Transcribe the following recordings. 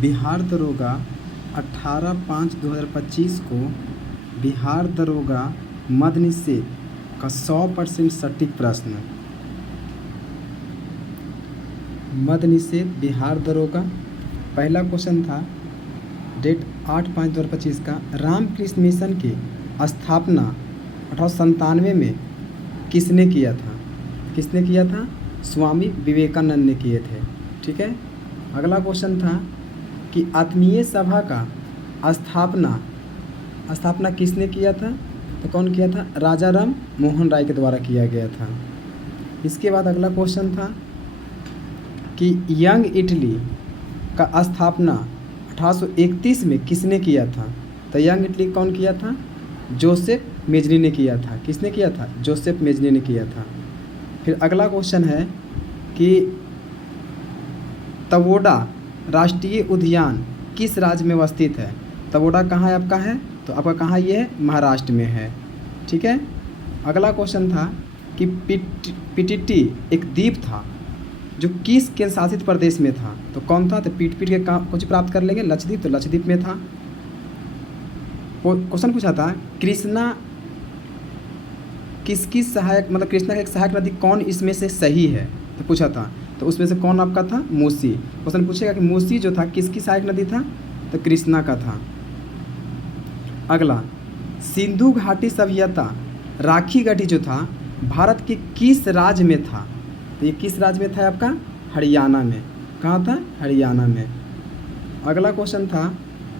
बिहार दरोगा 18/5/2025 को बिहार दरोगा मद निषेध का 100% सटीक प्रश्न। मद निषेध बिहार दरोगा, पहला क्वेश्चन था डेट 8/5/2025 का, रामकृष्ण मिशन की स्थापना 1897 में किसने किया था? किसने किया था? स्वामी विवेकानंद ने किए थे। ठीक है। अगला क्वेश्चन था कि आत्मीय सभा का स्थापना किसने किया था? तो कौन किया था? राजा राम मोहन राय के द्वारा किया गया था। इसके बाद अगला क्वेश्चन था कि यंग इटली का स्थापना 1831 में किसने किया था? तो यंग इटली कौन किया था? जोसेफ मेजनी ने किया था। किसने किया था? जोसेफ मेजनी ने किया था। फिर अगला क्वेश्चन है कि तवोडा राष्ट्रीय उद्यान किस राज्य में अवस्थित है? तवोडा कहाँ है आपका? है तो आपका कहाँ ये है? महाराष्ट्र में है। ठीक है। अगला क्वेश्चन था कि पीटीटी एक द्वीप था जो किस केंद्र शासित प्रदेश में था? तो कौन था? तो पीट के कुछ प्राप्त कर लेंगे। लक्षद्वीप, तो लक्षद्वीप में था। क्वेश्चन पूछा था कृष्णा किसकी सहायक, मतलब कृष्णा की एक सहायक नदी कौन इसमें से सही है? तो पूछा था, तो उसमें से कौन आपका था? मूसी। क्वेश्चन पूछेगा कि मूसी जो था किसकी सहायक नदी था? तो कृष्णा का था। अगला, सिंधु घाटी सभ्यता राखी गढ़ी जो था भारत के किस राज्य में था? तो ये किस राज्य में था आपका? हरियाणा में। कहाँ था? हरियाणा में। अगला क्वेश्चन था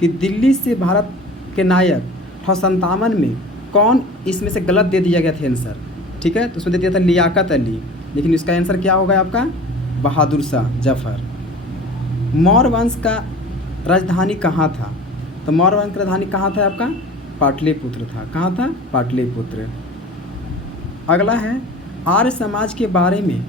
कि दिल्ली से भारत के नायक 1857 में कौन इसमें से गलत दे दिया गया था आंसर? ठीक है। तो उसमें दे दिया था लियाकत अली, लेकिन इसका आंसर क्या होगा आपका? बहादुर शाह जफर। मौर्य वंश का राजधानी कहाँ था? तो मौर्य वंश की राजधानी कहाँ था आपका? पाटलिपुत्र था। कहाँ था? पाटलिपुत्र। अगला है आर्य समाज के बारे में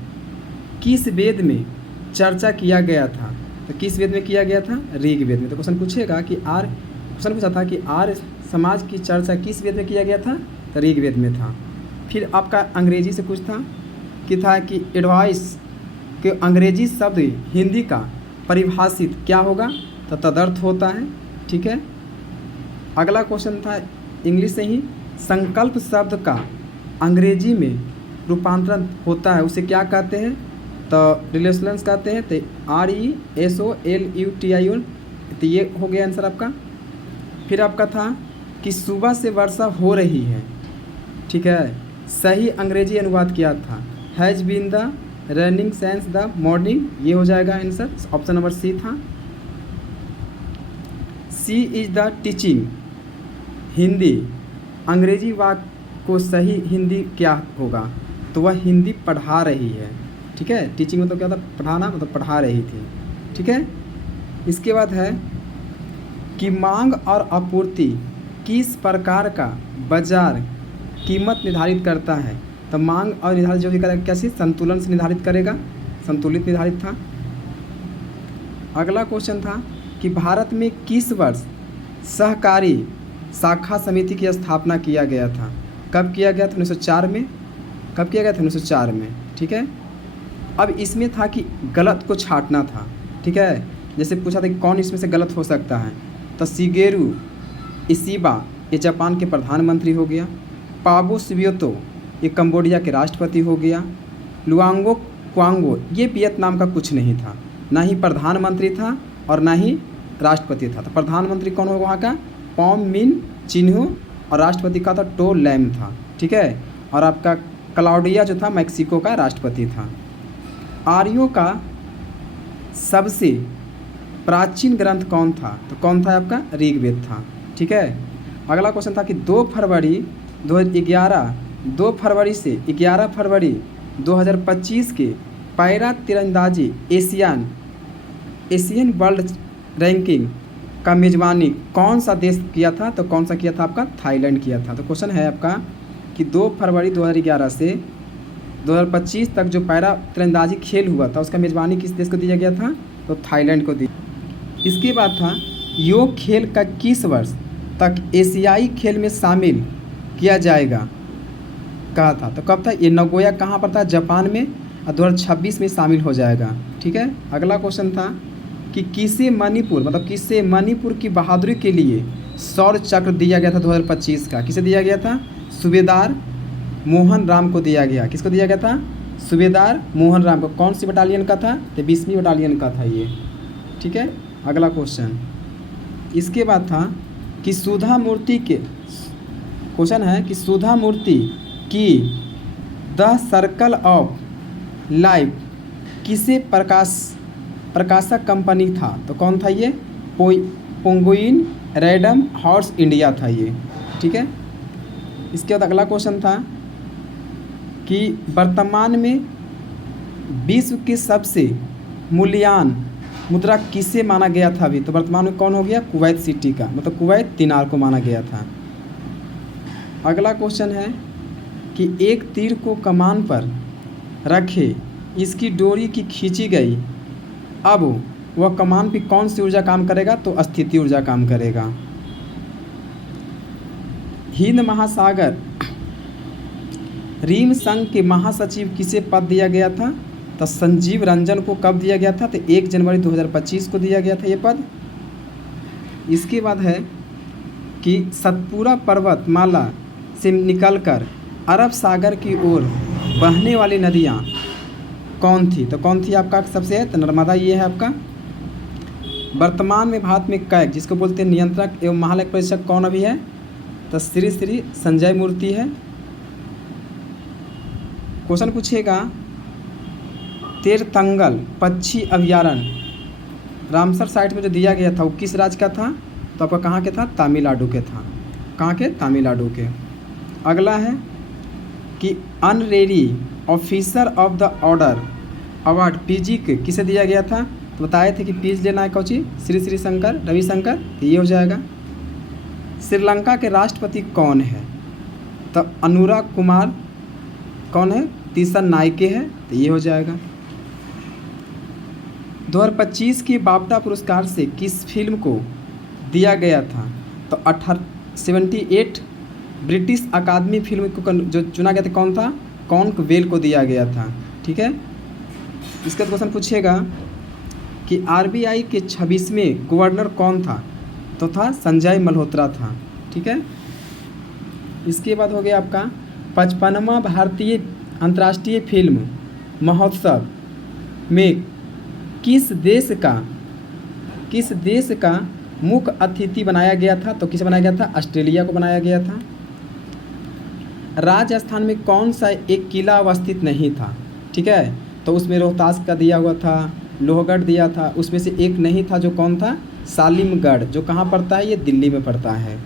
किस वेद में चर्चा किया गया था? तो किस वेद में किया गया था? ऋग्वेद में। तो क्वेश्चन पूछेगा कि क्वेश्चन पूछा था कि आर्य समाज की चर्चा किस वेद में किया गया था? तो ऋग्वेद में था। फिर आपका अंग्रेजी से कुछ था कि एडवाइस के अंग्रेजी शब्द हिंदी का परिभाषित क्या होगा? तो तदर्थ होता है। ठीक है। अगला क्वेश्चन था इंग्लिश से ही, संकल्प शब्द का अंग्रेजी में रूपांतरण होता है उसे क्या कहते हैं? तो रिलेशंस कहते हैं। तो RESOLUTION। तो ये हो गया आंसर आपका। फिर आपका था कि सुबह से वर्षा हो रही है। ठीक है। सही अंग्रेजी अनुवाद किया था has been the running sense the morning. ये हो जाएगा आंसर। ऑप्शन नंबर सी था। C is the teaching Hindi. अंग्रेजी वाक्य को सही हिंदी क्या होगा? तो वह हिंदी पढ़ा रही है। ठीक है। टीचिंग मतलब क्या था? पढ़ाना, मतलब पढ़ा रही थी। ठीक है। इसके बाद है कि मांग और आपूर्ति किस प्रकार का बाजार कीमत निर्धारित करता है? तो मांग और निर्धारित जो भी करेगा कैसे? संतुलन से निर्धारित करेगा। संतुलित निर्धारित था। अगला क्वेश्चन था कि भारत में किस वर्ष सहकारी शाखा समिति की स्थापना किया गया था? कब किया गया था? 1904 में। कब किया गया था? 1904 में। ठीक है। अब इसमें था कि गलत को छांटना था। ठीक है। जैसे पूछा था कि कौन इसमें से गलत हो सकता है? तो शिगेरू इशिबा ये जापान के प्रधानमंत्री हो गया। पाबो स्वियोतो ये कंबोडिया के राष्ट्रपति हो गया। लुआंगो क्वांगो ये वियतनाम का कुछ नहीं था, ना ही प्रधानमंत्री था और ना ही राष्ट्रपति था। तो प्रधानमंत्री कौन होगा वहाँ का? पॉम मिन चिन्हू, और राष्ट्रपति का था टो लैम था। ठीक है। और आपका क्लाउडिया जो था मैक्सिको का राष्ट्रपति था। आर्यों का सबसे प्राचीन ग्रंथ कौन था? तो कौन था आपका? ऋग्वेद था। ठीक है। अगला क्वेश्चन था कि 2 फरवरी से 11 फरवरी 2025 के पैरा तीरंदाजी एशियन वर्ल्ड रैंकिंग का मेजबानी कौन सा देश किया था? तो कौन सा किया था आपका? थाईलैंड किया था। तो क्वेश्चन है आपका कि 2 फरवरी 2011 से 2025 तक जो पैरा तीरंदाजी खेल हुआ था उसका मेजबानी किस देश को दिया गया था? तो थाईलैंड को दिया। इसके बाद था योग खेल का किस वर्ष तक एशियाई खेल में शामिल किया जाएगा कहा था? तो कब था? ये नगोया कहाँ पर था? जापान में। और 2026 में शामिल हो जाएगा। ठीक है। अगला क्वेश्चन था कि किसे मणिपुर मतलब किसे मणिपुर की बहादुरी के लिए शौर्य चक्र दिया गया था 2025 का? किसे दिया गया था? सूबेदार मोहन राम को दिया गया। किसको दिया गया था? सूबेदार मोहन राम को। कौन सी बटालियन का था? तो 20वीं बटालियन का था ये। ठीक है, अगला क्वेश्चन इसके बाद था कि सुधा मूर्ति के क्वेश्चन है कि सुधा मूर्ति की द सर्कल ऑफ लाइफ किसे प्रकाशक कंपनी था? तो कौन था ये? पेंगुइन रैंडम हाउस इंडिया था ये। ठीक है, इसके बाद अगला क्वेश्चन था कि वर्तमान में विश्व की सबसे मूल्यवान मुद्रा किसे माना गया था अभी? तो वर्तमान में कौन हो गया? कुवैत सिटी का, मतलब कुवैत दिनार को माना गया था। अगला क्वेश्चन है कि एक तीर को कमान पर रखे इसकी डोरी की खींची गई, अब वह कमान पे कौन सी ऊर्जा काम करेगा? तो स्थिति ऊर्जा काम करेगा। हिंद महासागर रीम संघ के महासचिव किसे पद दिया गया था? तो संजीव रंजन को कब दिया गया था? तो 1 जनवरी 2025 को दिया गया था ये पद। इसके बाद है कि सतपुरा पर्वतमाला से निकलकर अरब सागर की ओर बहने वाली नदियाँ कौन थी? तो कौन थी आपका सबसे है? तो नर्मदा ये है आपका। वर्तमान में भारत में कैग जिसको बोलते हैं नियंत्रक एवं महालेखा परीक्षक कौन अभी है? तो श्री श्री संजय मूर्ति है। क्वेश्चन पूछेगा तेरतंगल पक्षी अभयारण्य रामसर साइट में जो दिया गया था वो किस राज्य का था? तो आपका कहाँ के था? तमिलनाडु के था। कहाँ के? तमिलनाडु के। अगला है कि honorary officer of the order award PG के किसे दिया गया था? तो बताए थे कि पीज लेना है कौची? श्री श्री शंकर रविशंकर, तो ये हो जाएगा। श्रीलंका के राष्ट्रपति कौन है? तो अनुराग कुमार कौन है? तीसरा नायके है, तो ये हो जाएगा। 2025 के बाफ्टा पुरस्कार से किस फिल्म को दिया गया था? तो 78 ब्रिटिश अकादमी फिल्म को जो चुना गया था कौन था? कॉन्कवेल को दिया गया था। ठीक है, इसका क्वेश्चन पूछेगा कि आरबीआई के 26वें गवर्नर कौन था? तो था संजय मल्होत्रा था। ठीक है, इसके बाद हो गया आपका 55वां भारतीय अंतर्राष्ट्रीय फिल्म महोत्सव में किस देश का मुख्य अतिथि बनाया गया था? तो किसे बनाया गया था? ऑस्ट्रेलिया को बनाया गया था। राजस्थान में कौन सा एक किला अवस्थित नहीं था? ठीक है, तो उसमें रोहतास का दिया हुआ था, लोहगढ़ दिया था, उसमें से एक नहीं था जो कौन था? सालिमगढ़, जो कहाँ पड़ता है? ये दिल्ली में पड़ता है।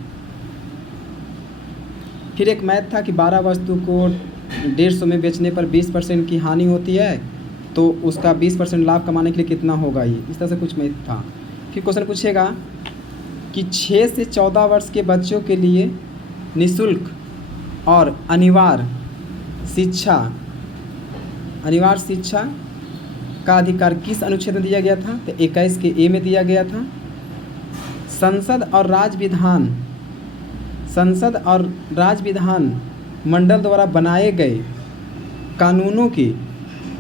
फिर एक मैथ था कि 12 वस्तु को 150 में बेचने पर 20% की हानि होती है, तो उसका 20% लाभ कमाने के लिए कितना होगा? ये इस तरह से कुछ मैथ था। फिर क्वेश्चन पूछेगा कि 6 से 14 वर्ष के बच्चों के लिए निःशुल्क और अनिवार्य शिक्षा का अधिकार किस अनुच्छेद में दिया गया था? तो 21 के ए में दिया गया था। संसद और राज्य विधान मंडल द्वारा बनाए गए कानूनों की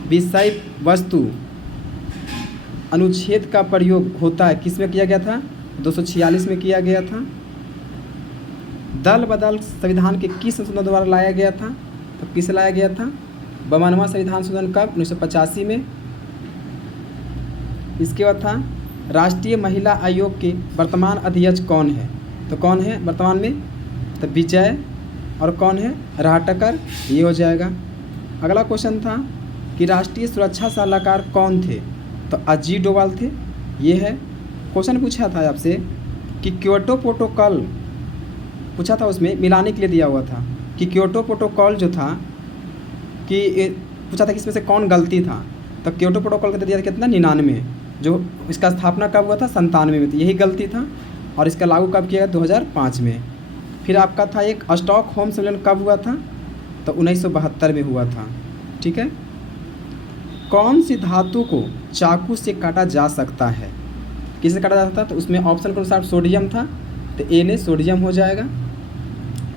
विषय वस्तु अनुच्छेद का प्रयोग होता है किस में किया गया था? 246 में किया गया था। दल बदल संविधान के किस संशोधन द्वारा लाया गया था? तो किस लाया गया था? 52वां संविधान संशोधन कब? 1985 में। इसके बाद था राष्ट्रीय महिला आयोग के वर्तमान अध्यक्ष कौन है? तो कौन है वर्तमान में? तो विजय, और कौन है? राहटकर, ये हो जाएगा। अगला क्वेश्चन था कि राष्ट्रीय सुरक्षा सलाहकार कौन थे? तो अजीत डोभाल थे, ये है। क्वेश्चन पूछा था आपसे कि क्योटो प्रोटोकॉल पूछा था, उसमें मिलाने के लिए दिया हुआ था कि क्योटो प्रोटोकॉल जो था कि पूछा था कि इसमें से कौन गलती था? तो क्योटो प्रोटोकॉल का दिया था कितना? 99, जो इसका स्थापना कब हुआ था? 97 में, तो यही गलती था। और इसका लागू कब किया गया? 2005 में। फिर आपका था एक स्टॉकहोम सम्मेलन कब हुआ था? तो 1972 में हुआ था। ठीक है, कौन सी धातु को चाकू से काटा जा सकता है? किससे काटा जा सकता है? तो उसमें ऑप्शन के अनुसार सोडियम था, तो ए ने सोडियम हो जाएगा।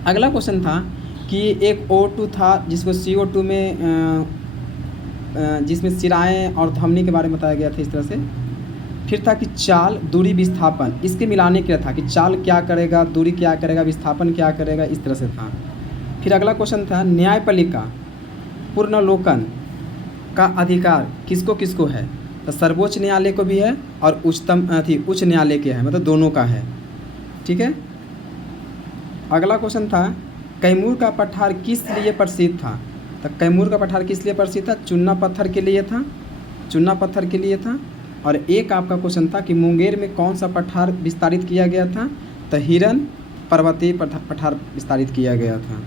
अगला क्वेश्चन था कि एक O2 था जिसको CO2 में जिसमें सिराएँ और धमनी के बारे में बताया गया था इस तरह से। फिर था कि चाल, दूरी, विस्थापन, इसके मिलाने के लिए था कि चाल क्या करेगा, दूरी क्या करेगा, विस्थापन क्या करेगा, इस तरह से था। फिर अगला क्वेश्चन था न्यायपालिका पुनर्लोकन का अधिकार किसको किसको है, तो सर्वोच्च न्यायालय को भी है और उच्च न्यायालय के है, मतलब दोनों का है। ठीक है। अगला क्वेश्चन था कैमूर का पठार किस लिए प्रसिद्ध था, तो कैमूर का पठार किस लिए प्रसिद्ध था, चूना पत्थर के लिए था, चूना पत्थर के लिए था। और एक आपका क्वेश्चन था कि मुंगेर में कौन सा पठार विस्तारित किया गया था, तो हिरन पर्वतीय पठार विस्तारित किया गया था।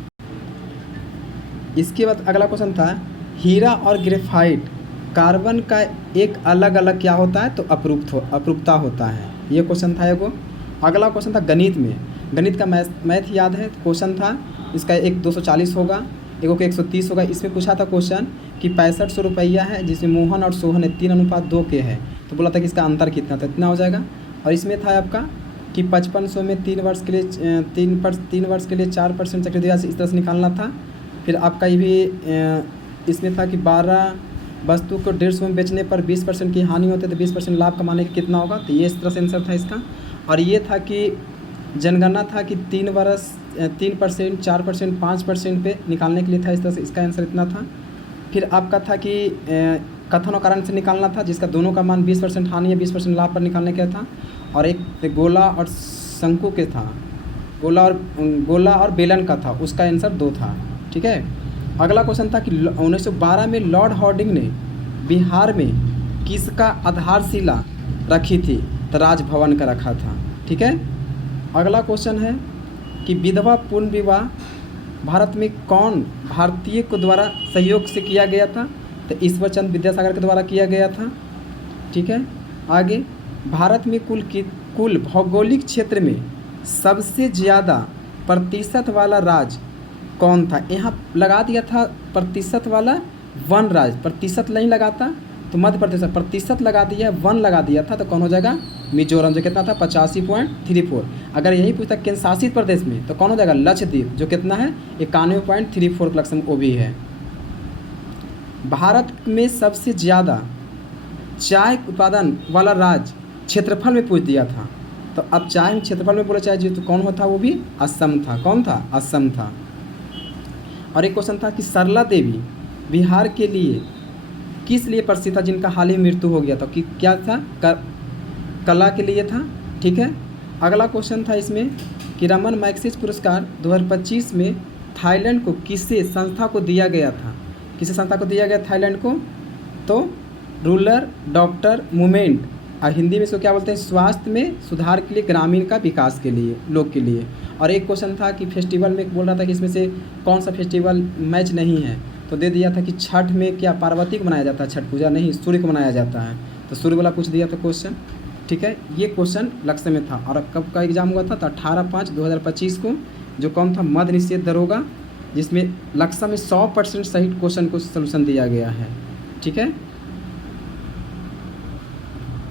इसके बाद अगला क्वेश्चन था हीरा और ग्रेफाइट कार्बन का एक अलग अलग क्या होता है, तो अपरूपता होता है। ये क्वेश्चन था एगो। अगला क्वेश्चन था गणित में, गणित का मैथ याद है, क्वेश्चन था इसका एक 240 होगा, एगो के 130 होगा। इसमें पूछा था क्वेश्चन कि 6500 रुपया है जिसमें मोहन और सोहन 3:2 के है, तो बोला था कि इसका अंतर कितना था, इतना हो जाएगा। और इसमें था आपका कि 5500 में 3 वर्ष के लिए 3 वर्ष के लिए 4% चक्रवृद्धि ब्याज इस तरह से निकालना था। फिर आपका ये भी इसमें था कि 12 वस्तु को 150 में बेचने पर 20% की हानि होती है, तो 20% लाभ कमाने का कितना होगा, तो ये इस तरह से आंसर था इसका। और ये था कि जनगणना था कि 3%, 4%, 5% पे निकालने के लिए था, इस तरह से इसका आंसर इतना था। फिर आपका था कि कथन और कारण से निकालना था, जिसका दोनों का मान 20% हानि या 20% लाभ पर निकालने का था। और एक गोला और शंकु के था, गोला और बेलन का था, उसका आंसर 2 था। ठीक है। अगला क्वेश्चन था कि 1912 में लॉर्ड हार्डिंग ने बिहार में किसका आधारशिला रखी थी, तो राजभवन का रखा था। ठीक है। अगला क्वेश्चन है कि विधवा पूर्ण विवाह भारत में कौन भारतीय को द्वारा सहयोग से किया गया था, तो ईश्वर चंद्र विद्यासागर के द्वारा किया गया था। ठीक है। आगे भारत में कुल भौगोलिक क्षेत्र में सबसे ज़्यादा प्रतिशत वाला राज्य कौन था, यहाँ लगा दिया था प्रतिशत वाला वन राज्य, प्रतिशत नहीं लगाता तो मध्य प्रदेश, प्रतिशत लगा दिया, वन लगा दिया था, तो कौन हो जाएगा, मिजोरम, जो कितना था 85.34। अगर यही पूछता केंद्र शासित प्रदेश में तो कौन हो जाएगा, लक्षद्वीप, जो कितना है 91.34 लक्षम वो भी है। भारत में सबसे ज़्यादा चाय उत्पादन वाला राज्य क्षेत्रफल में पूछ दिया था, तो अब चाय क्षेत्रफल में बोला चाहे तो कौन होता, वो भी असम था। कौन था, असम था। और एक क्वेश्चन था कि सरला देवी बिहार के लिए किस लिए प्रसिद्ध था, जिनका हाल ही मृत्यु हो गया था, कि क्या था, कला के लिए था। ठीक है। अगला क्वेश्चन था इसमें कि रमन मैग्सेसे पुरस्कार 2025 में थाईलैंड को किसे संस्था को दिया गया था, किसे संस्था को दिया गया थाईलैंड को, तो रूरल डॉक्टर मूवमेंट, और हिंदी में इसको क्या बोलते हैं, स्वास्थ्य में सुधार के लिए, ग्रामीण का विकास के लिए, लोग के लिए। और एक क्वेश्चन था कि फेस्टिवल में बोल रहा था कि इसमें से कौन सा फेस्टिवल मैच नहीं है, तो दे दिया था कि छठ में क्या पार्वती को मनाया जाता है, छठ पूजा नहीं, सूर्य को मनाया जाता है, तो सूर्य वाला पूछ दिया था क्वेश्चन। ठीक है। ये क्वेश्चन लक्ष्य में था। और कब का एग्जाम हुआ था, तो 18/5/2025 को, जो कौन था, मद्य निषेध दरोगा, जिसमें लक्ष्य में 100% सही क्वेश्चन को सलूशन दिया गया है। ठीक है।